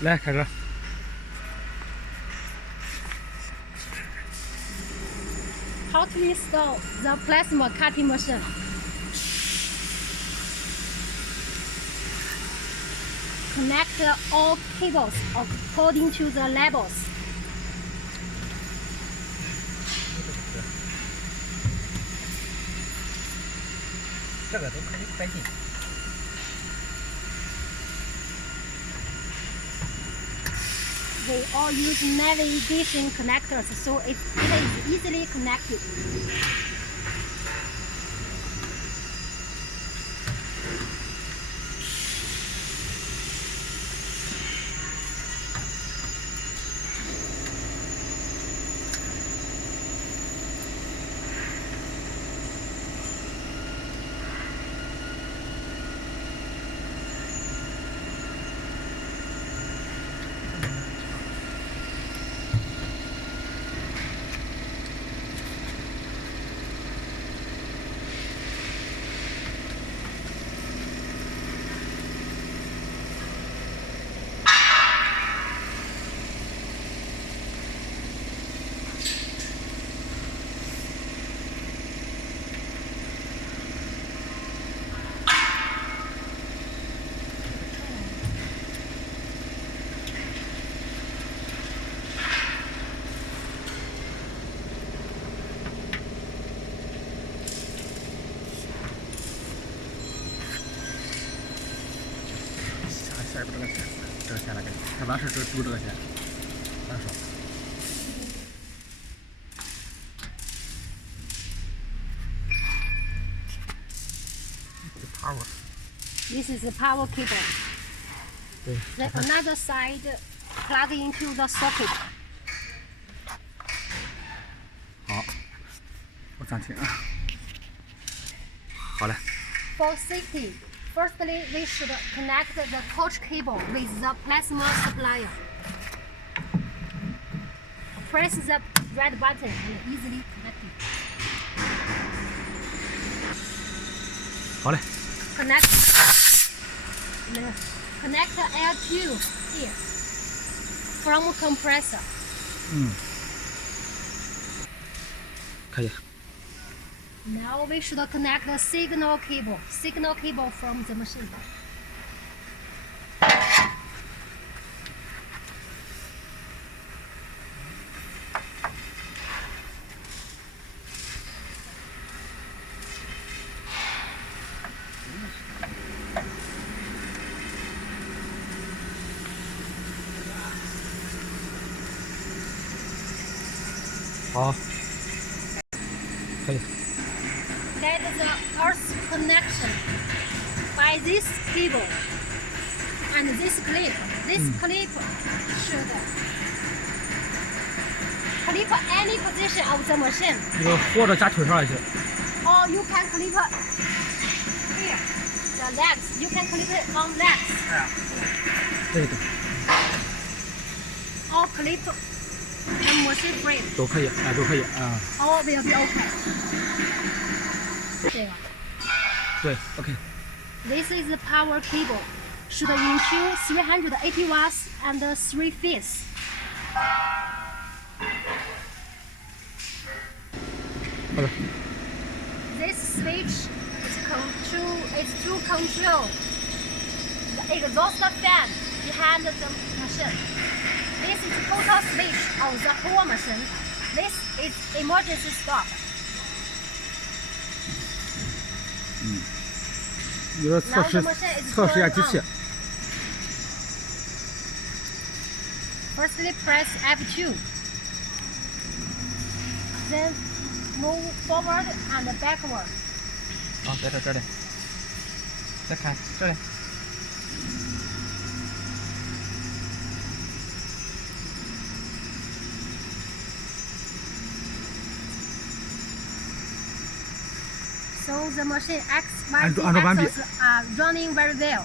来，开始。How to install the plasma cutting machine? Connect all cables according to the labels. 这个都可以快进。They all use navigation connectors, so it is easily connected.下不这个线，这个线来给你，它完事就读这个线，完事。Power. This is the power cable. Then another side plug into the socket. 好，我暂停啊。好嘞。For safety, firstly we should connect the torch cable with the plasma supplier. Press the red button and easily connect it. 好嘞。Connect air tube here from compressor. 可以。Now we should connect the signal cable from the machine. 好，可以。Get the earth connection by this cable and this clip. This clip should clip any position of the machine. 这个或者加腿上也行。Or you can clip here, the legs. You can clip it on legs. 对对。Or clip the machine frame. 都可以，哎，都可以啊。All will be okay. 这个。对 ，OK。This is the power cable. Should include 380 watts and 3 phase. 好了。This switch is to control the exhaust fan behind the machine. This is total switch of the whole machine. This is emergency stop. 你说测试一下机器。Firstly, press F2. Then move forward and backward. 啊，在这里。再看这里。So the machine acts while Android the axles are running very well.